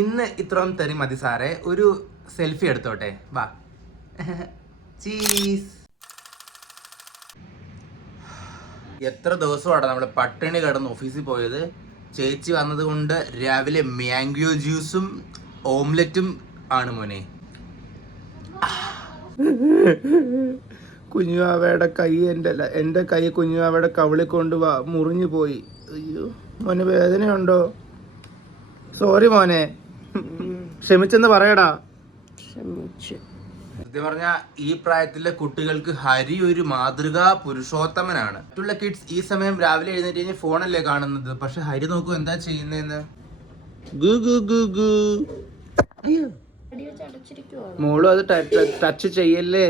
ഇന്ന് ഇത്രയും തരി മതി സാറേ, ഒരു സെൽഫി എടുത്തോട്ടെ, വാ. ചീസ്. എത്ര ദിവസമാണ് നമ്മൾ പട്ടിണി കിടന്ന് ഓഫീസിൽ പോയത്. ചേച്ചി വന്നത് കൊണ്ട് രാവിലെ മാംഗോ ജ്യൂസും ഓംലെറ്റും ആണ് മോനെ. കുഞ്ഞുവാവയുടെ കൈ എൻ്റെ കൈ കുഞ്ഞുവാവയുടെ കവിളി കൊണ്ട് മുറിഞ്ഞു പോയി. അയ്യോ മോനെ, വേദനയുണ്ടോ? സോറി മോനെ, ക്ഷമിച്ചെന്ന് പറയടാ. സത്യം പറഞ്ഞ ഈ പ്രായത്തിലെ കുട്ടികൾക്ക് ഹരി ഒരു മാതൃകാ പുരുഷോത്തമനാണ്. മറ്റുള്ള കിഡ്സ് ഈ സമയം രാവിലെ എഴുന്നേറ്റ് കഴിഞ്ഞാൽ ഫോണല്ലേ കാണുന്നത്, പക്ഷെ ഹരി നോക്കൂ എന്താ ചെയ്യുന്നതെന്ന്. മോളും അത് ടച്ച് ചെയ്യല്ലേ.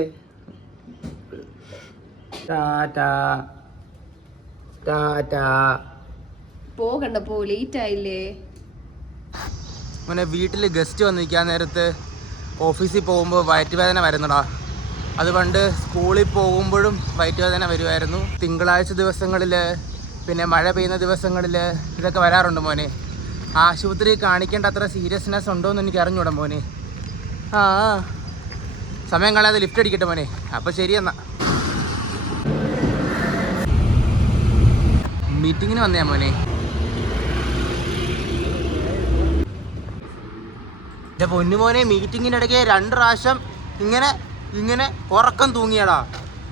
പോകണ്ട, പോ, ലേറ്റ് ആയില്ലേ. മോനെ, വീട്ടില് ഗസ്റ്റ് വന്നിരിക്കാൻ നേരത്ത് ഓഫീസിൽ പോകുമ്പോൾ വയറ്റുവേദന വരുന്നടാ. അതുകൊണ്ട് സ്കൂളിൽ പോകുമ്പോഴും വയറ്റുവേദന വരുമായിരുന്നു. തിങ്കളാഴ്ച ദിവസങ്ങളിൽ, പിന്നെ മഴ പെയ്യുന്ന ദിവസങ്ങളിൽ ഇതൊക്കെ വരാറുണ്ട് മോനെ. ആശുപത്രി കാണിക്കേണ്ട അത്ര സീരിയസ്നെസ് ഉണ്ടോ എന്ന് എനിക്ക് അറിഞ്ഞൂടാ മോനെ. സമയം കളയാതെ ലിഫ്റ്റ് അടിക്കട്ടെ മോനെ. അപ്പോൾ ശരി എന്നാ. മീറ്റിങ്ങിന് വന്നയാ മോനെ. എൻ്റെ പൊന്നുമോനെ, മീറ്റിങ്ങിൻ്റെ ഇടയ്ക്ക് 2 പ്രാവശ്യം ഇങ്ങനെ ഉറക്കം തൂങ്ങിയടാ.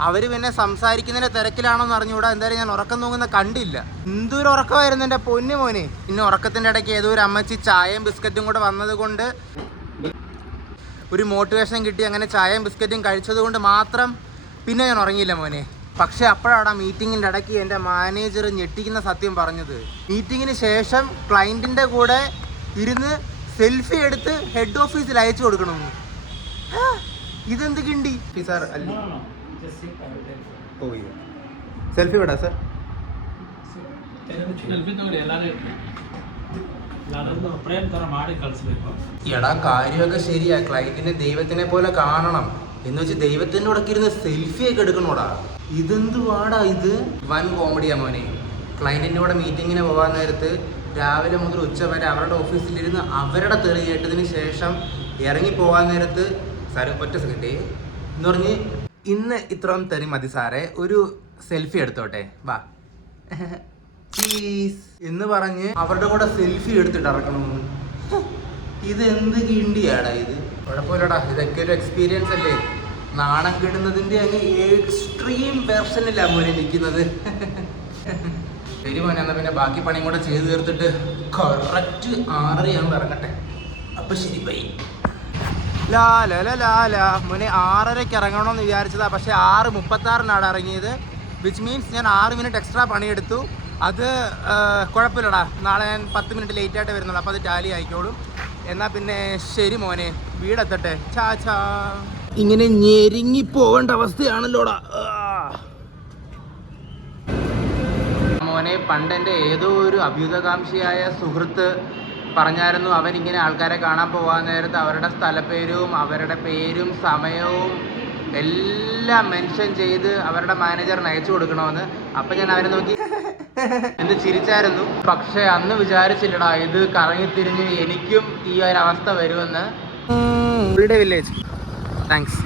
അവർ പിന്നെ സംസാരിക്കുന്നതിൻ്റെ തിരക്കിലാണോന്ന് അറിഞ്ഞുകൂടാ. എന്തായാലും ഞാൻ ഉറക്കം തൂങ്ങുന്ന കണ്ടില്ല. എന്തൊരു ഉറക്കമായിരുന്നു എൻ്റെ പൊന്നുമോനെ. പിന്നെ ഉറക്കത്തിൻ്റെ ഇടയ്ക്ക് ഏതോ ഒരു അമ്മച്ചി ചായയും ബിസ്ക്കറ്റും കൂടെ വന്നത് കൊണ്ട് ഒരു മോട്ടിവേഷൻ കിട്ടി. അങ്ങനെ ചായയും ബിസ്ക്കറ്റും കഴിച്ചത് കൊണ്ട് മാത്രം പിന്നെ ഞാൻ ഉറങ്ങിയില്ല മോനെ. പക്ഷെ അപ്പോഴാണ് മീറ്റിങ്ങിൻ്റെ ഇടയ്ക്ക് എൻ്റെ മാനേജർ ഞെട്ടിക്കുന്ന സത്യം പറഞ്ഞത്. മീറ്റിങ്ങിന് ശേഷം ക്ലയൻറ്റിൻ്റെ കൂടെ ഇരുന്ന് സെൽഫി എടുത്ത് ഹെഡ് ഓഫീസിൽ അയച്ചു കൊടുക്കണമെന്ന്. ഇതെന്ത് കിണ്ടി സാർ? സെൽഫി വേടാ സാർ? എടാ, കാര്യമൊക്കെ ശരിയാ. ക്ലയന്റിനെ ദൈവത്തിനെ പോലെ കാണണം എന്ന് വെച്ച് ദൈവത്തിൻ്റെ കൂടെ ഇരുന്ന് സെൽഫി ഒക്കെ എടുക്കണോടാ. ഇതെന്ത് പാടാ ഇത്? വൻ കോമഡിയാ മോനെ. ക്ലയന്റിൻ്റെ കൂടെ മീറ്റിങ്ങിന് പോകാൻ നേരത്ത് രാവിലെ മുതൽ ഉച്ച വരെ അവരുടെ ഓഫീസിലിരുന്ന് അവരുടെ തെറി കേട്ടതിന് ശേഷം ഇറങ്ങി പോകാൻ നേരത്ത് സാറ് ഒറ്റ സെക്കൻഡ് എന്ന് പറഞ്ഞ് ഇന്ന് ഇത്രയും തരി മതി സാറേ, ഒരു സെൽഫി എടുത്തോട്ടെ, വാ. ചീസ് എന്ന് പറഞ്ഞ് അവരുടെ കൂടെ സെൽഫി എടുത്തിട്ട് ഇറക്കണമെന്ന്. ഇത് എന്ത് കിണ്ടിയാടാ ഇത്? കുഴപ്പമില്ലടാ, ഇതൊക്കെ ഒരു എക്സ്പീരിയൻസ് അല്ലേ. നാണം കെടുന്നതിൻ്റെ അങ്ങ് എക്സ്ട്രീം വെർഷനിലാണ് മോനെ നിൽക്കുന്നത്. ശരി മോനെ, എന്നാൽ പിന്നെ ബാക്കി പണിയും കൂടെ ചെയ്ത് തീർത്തിട്ട് കറക്റ്റ് 6 ഞാൻ ഇറങ്ങട്ടെ. അപ്പം ശരി ബൈ. ലാ മോനെ, 6:30 ഇറങ്ങണമെന്ന് വിചാരിച്ചതാ. പക്ഷേ 6:36 ഇറങ്ങിയത്. വിച്ച് മീൻസ് ഞാൻ 6 മിനിറ്റ് എക്സ്ട്രാ പണിയെടുത്തു. അത് കുഴപ്പമില്ലടാ, നാളെ ഞാൻ 10 മിനിറ്റ് ലേറ്റ് ആയിട്ട് വരുന്നുള്ളൂ. അപ്പോൾ അത് ടാലി ആയിക്കോളും. എന്നാൽ പിന്നെ ശരി മോനെ, വീടെത്തട്ടെ. ചാ ഇങ്ങനെ ഞെരുങ്ങി പോകേണ്ട അവസ്ഥയാണല്ലോടാ മോനെ. പണ്ടെൻ്റെ ഏതോ ഒരു അഭ്യുതകാംക്ഷിയായ സുഹൃത്ത് പറഞ്ഞായിരുന്നു, അവനിങ്ങനെ ആൾക്കാരെ കാണാൻ പോകാൻ നേരത്ത് അവരുടെ സ്ഥലപ്പേരും അവരുടെ പേരും സമയവും എല്ലാം മെൻഷൻ ചെയ്ത് അവരുടെ മാനേജറിന് അയച്ചു കൊടുക്കണമെന്ന്. അപ്പം ഞാൻ അവനെ നോക്കി എന്ന് ചിരിച്ചായിരുന്നു. പക്ഷെ അന്ന് വിചാരിച്ചില്ലടാ ഇത് കറങ്ങിത്തിരിഞ്ഞ് എനിക്കും ഈ ഒരു അവസ്ഥ വരുമെന്ന്. Village thanks.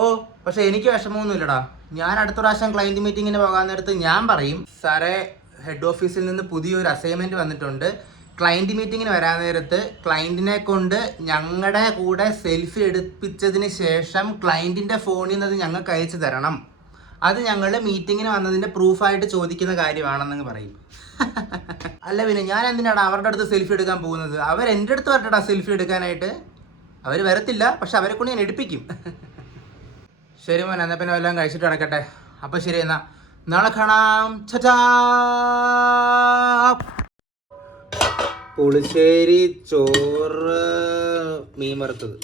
ഓ, പക്ഷെ എനിക്ക് വിഷമമൊന്നുമില്ലടാ. ഞാൻ അടുത്ത പ്രാവശ്യം ക്ലയൻറ്റ് മീറ്റിങ്ങിന് പോകാൻ നേരത്ത് ഞാൻ പറയും, സാറേ ഹെഡ് ഓഫീസിൽ നിന്ന് പുതിയൊരു അസൈൻമെൻറ്റ് വന്നിട്ടുണ്ട്. ക്ലയൻറ്റ് മീറ്റിങ്ങിന് വരാൻ നേരത്ത് ക്ലയൻറ്റിനെ കൊണ്ട് ഞങ്ങളുടെ കൂടെ സെൽഫി എടുപ്പിച്ചതിന് ശേഷം ക്ലയൻറ്റിൻ്റെ ഫോണിൽ നിന്ന് ഞങ്ങൾക്ക് അയച്ചു തരണം. അത് ഞങ്ങൾ മീറ്റിങ്ങിന് വന്നതിൻ്റെ പ്രൂഫായിട്ട് ചോദിക്കുന്ന കാര്യമാണെന്ന് പറയും. അല്ല പിന്നെ ഞാൻ എന്തിനാണ് അവരുടെ അടുത്ത് സെൽഫി എടുക്കാൻ പോകുന്നത്? അവർ എൻ്റെ അടുത്ത് വരട്ടടാ സെൽഫി എടുക്കാനായിട്ട്. അവർ വരത്തില്ല, പക്ഷെ അവരെ കൊണ്ട് ഞാൻ എടുപ്പിക്കും. ശരി മോനെ, എന്നാൽ പിന്നെ വല്ലതും കഴിച്ചിട്ട് നടക്കട്ടെ. അപ്പം ശരി, എന്നാ നാളെ കാണാം. ചാ. പുളിശ്ശേരി, ചോറ്, മീൻ വറുത്തത്.